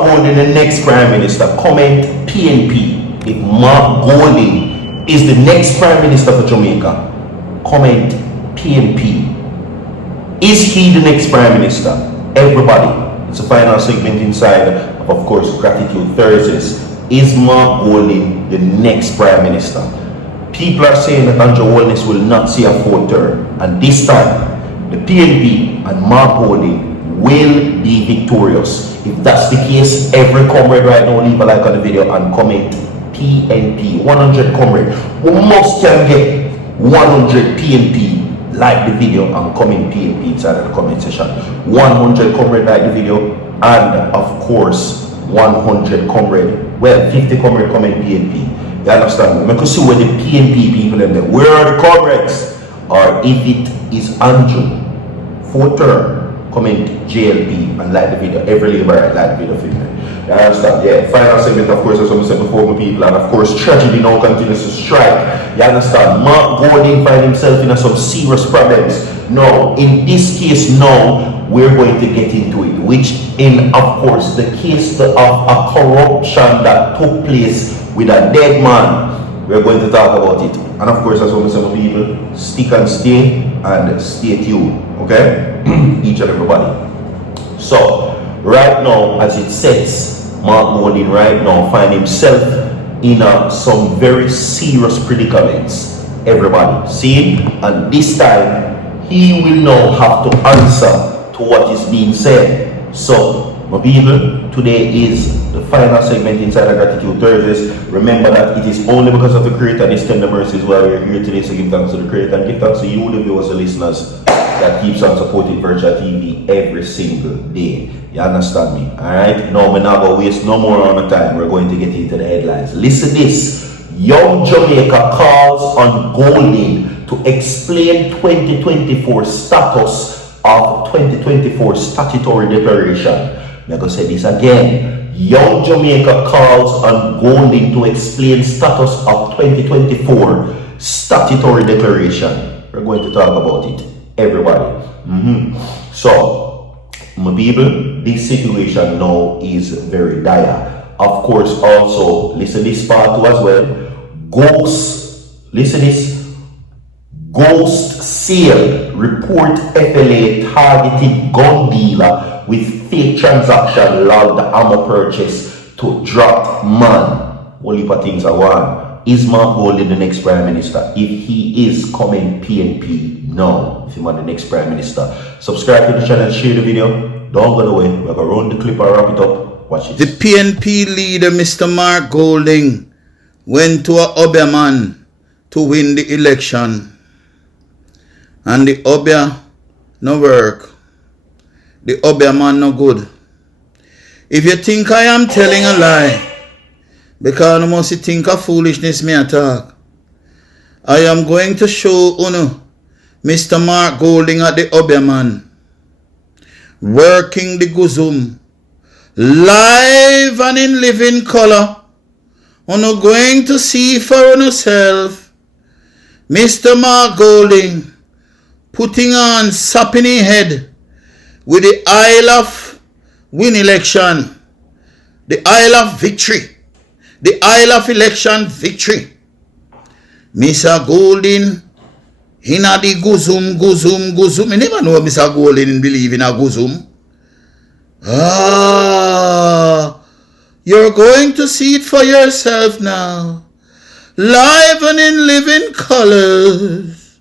Mark Golding the next Prime Minister? Comment PNP. If Mark Golding is the next Prime Minister for Jamaica, comment PNP. Is he the next Prime Minister? Everybody, it's a final segment inside of course, Gratitude Thursdays. Is Mark Golding the next Prime Minister? People are saying that Andrew Holness will not see a fourth term, and this time, the PNP and Mark Golding will be victorious. If that's the case, every comrade right now leave a like on the video and comment PNP. 100 comrade. We must can get 100 PNP. Like the video and comment PNP inside of the comment section. 100 comrade like the video, and of course 100 comrade, well 50 comrade comment PNP. You understand? We can see where the PNP people in there. Where are the comrades? Or if it is Andrew, fourth term, comment JLP and like the video. Every labor like the video for me. You understand? Yeah, final segment, of course, as I said before, my people, and of course, tragedy now continues to strike. You understand? Mark Golding find himself in some serious problems. Now, in this case, now we're going to get into it, which, in of course, the case of a corruption that took place with a dead man, we're going to talk about it. And of course, as I said, my people, stick and stay tuned. Okay, each and everybody. So, right now, as it says, Mark Golding right now find himself in some very serious predicaments. Everybody, see? And this time, he will now have to answer to what is being said. So, my people, today is the final segment inside of Gratitude Thursdays. Remember that it is only because of the Creator and His tender mercies why we are here today. So give thanks to the Creator and give thanks to you, the viewers and listeners, that keeps on supporting Virtual TV every single day. You understand me? Alright? Now we're not going to waste no more on the time. We're going to get into the headlines. Listen this. Young Jamaica calls on Golding to explain 2024 status of 2024 statutory declaration. I'm going to say this again. Young Jamaica calls on Golding to explain status of 2024 statutory declaration. We're going to talk about it. Everybody. So, my people, this situation now is very dire. Of course, also, listen this part too as well. Listen this. Ghost sale report FLA targeted gun dealer with fake transaction logged ammo purchase to drop man. All heap of things are one. Is Mark Golding the next Prime Minister? If he is, comment PNP now. If he's the next Prime Minister. Subscribe to the channel, share the video. Don't go away. We're going to run the clip and wrap it up. Watch it. The PNP leader, Mr. Mark Golding, went to a Obia man to win the election. And the Obia no work. The Obia man no good. If you think I am telling a lie, because you must think of foolishness me attack, I am going to show Uno Mr. Mark Golding at the Obia man working the guzum live and in living color. Uno going to see for yourself Mr. Mark Golding putting on sapping head with the Isle of win election, the Isle of victory, the Isle of election victory. Mr. Golding in a the guzum. I never know Mr. Golding believe in a guzum. You're going to see it for yourself now. Live and in living colors.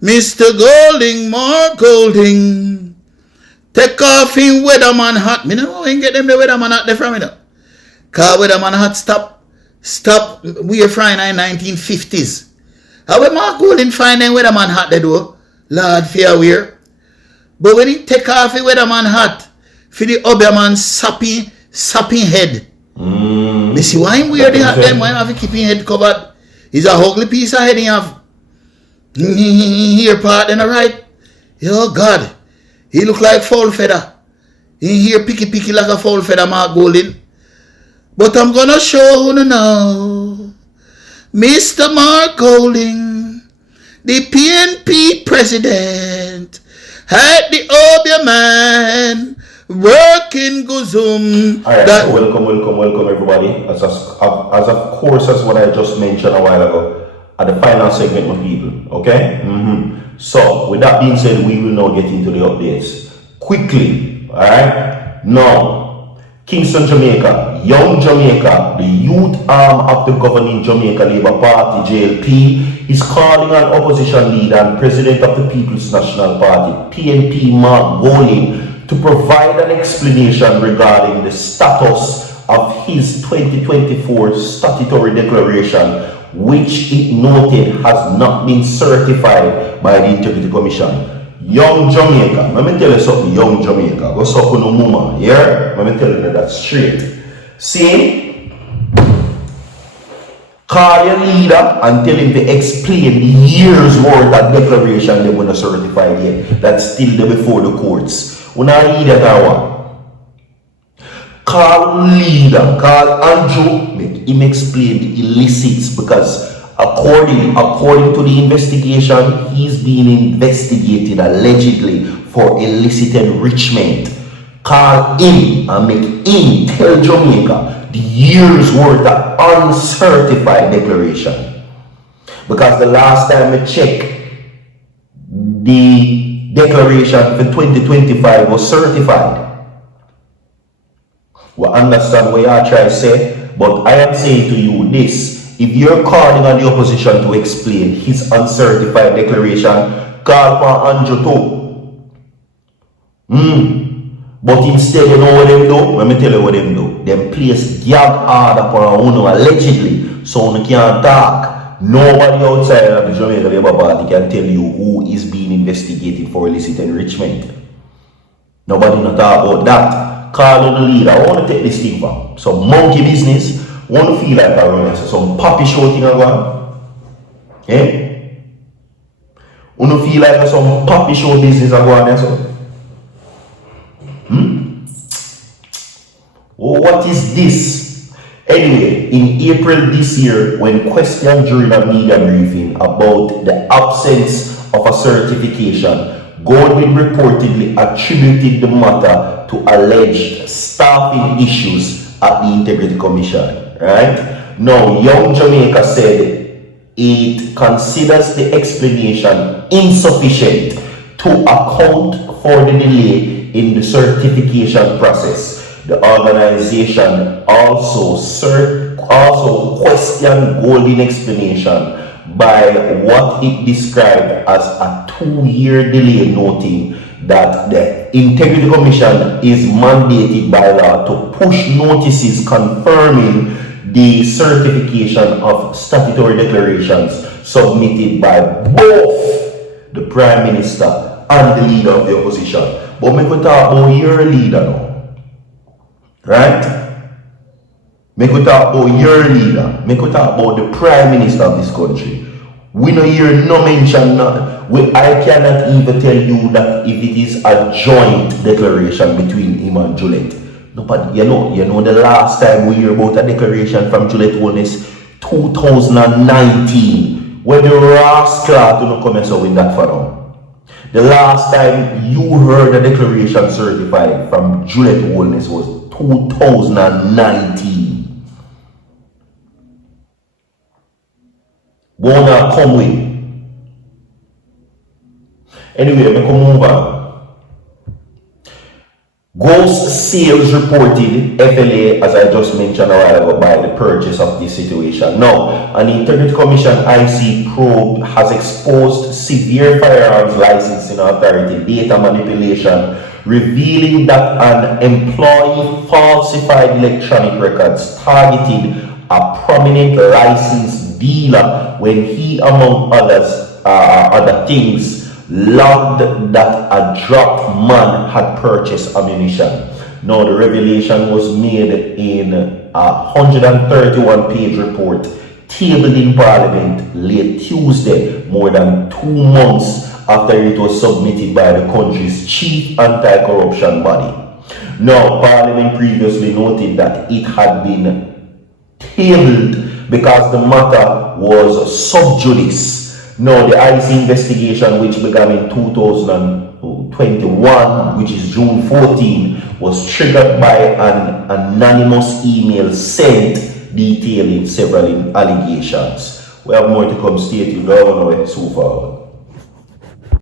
Mr. Golding, Mark Golding, take off in weatherman hat. Me know when get them the weatherman hat there from me now. Cause weatherman hat stop we are frying in 1950s. How we Mark Golding find them weatherman hat they do? Lord fear wear. But when he take off the weatherman hat for the other man sapping head. Me see why him wear the hat then? Why have to keep his head covered? It's a ugly piece of head he have. Here part then right. Oh God. He look like foul feather. He here picky like a foul feather, Mark Golding. But I'm gonna show you now. Mr. Mark Golding, the PNP president, had the Obia man working Guzum. Alright, so welcome everybody. As of course, as what I just mentioned a while ago, at the final segment, my people. Okay? So, with that being said, we will now get into the updates quickly. Alright? Now, Kingston, Jamaica, Young Jamaica, the youth arm of the governing Jamaica Labour Party, JLP, is calling on opposition leader and president of the People's National Party, PNP, Mark Golding, to provide an explanation regarding the status of his 2024 statutory declaration, which it noted has not been certified by the Integrity Commission. Young Jamaica, let me tell you something, Young Jamaica, what's up with no mama, yeah? Let me tell you that straight. See? Call your leader and tell him to explain the years worth of declaration they're going to certify yet. That's still there before the courts. When I hear that one, call leader, call Andrew, make him explain the illicits, because according to the investigation, he's being investigated allegedly for illicit enrichment. Call him and make him tell Jamaica the years worth of uncertified declaration. Because the last time I checked, the declaration for 2025 was certified. We understand what you are trying to say, but I am saying to you this: if you're calling on the opposition to explain his uncertified declaration, call for Andrew too. But instead, you know what them do? Let me tell you what them do. Them place gag order for Uno allegedly, so you can't talk. Nobody outside of the Jamaica Labour Party can tell you who is being investigated for illicit enrichment. Nobody not talk about that. Call on the leader. I want to take this thing from some monkey business. Want to feel like I run some puppy show thing around. Eh? Want to feel like some puppy show business around. So? Oh, what is this? Anyway, in April this year, when questioned during a media briefing about the absence of a certification, Golding reportedly attributed the matter to alleged staffing issues at the Integrity Commission. Right? Now, Young Jamaica said it considers the explanation insufficient to account for the delay in the certification process. The organization also questioned Golding's explanation by what it described as a 2-year delay, noting that the Integrity Commission is mandated by law to push notices confirming the certification of statutory declarations submitted by both the Prime Minister and the leader of the opposition. But we could talk about your leader now. Right? Make we talk about your leader. Make we talk about the Prime Minister of this country. We don't hear no mention. I cannot even tell you that if it is a joint declaration between him and Juliet. No, but you know the last time we hear about a declaration from Juliet was 2019. When the rascal to come and with that for now. The last time you heard a declaration certified from Juliet Wellness was 2019. Wanna come with. Anyway, we come over. Ghost sales reported FLA, as I just mentioned a while ago, by the purchase of this situation. Now, an Integrity Commission IC probe has exposed severe firearms licensing authority data manipulation, revealing that an employee falsified electronic records targeted a prominent licensed dealer when he, among other things, logged that a dropped man had purchased ammunition. Now, the revelation was made in a 131-page report tabled in Parliament late Tuesday, more than 2 months after it was submitted by the country's chief anti-corruption body. Now, Parliament previously noted that it had been tabled because the matter was sub judice. Now, the IC investigation, which began in 2021, which is June 14, was triggered by an anonymous email sent detailing several allegations. We have more to come. Stay tuned. I don't know so far.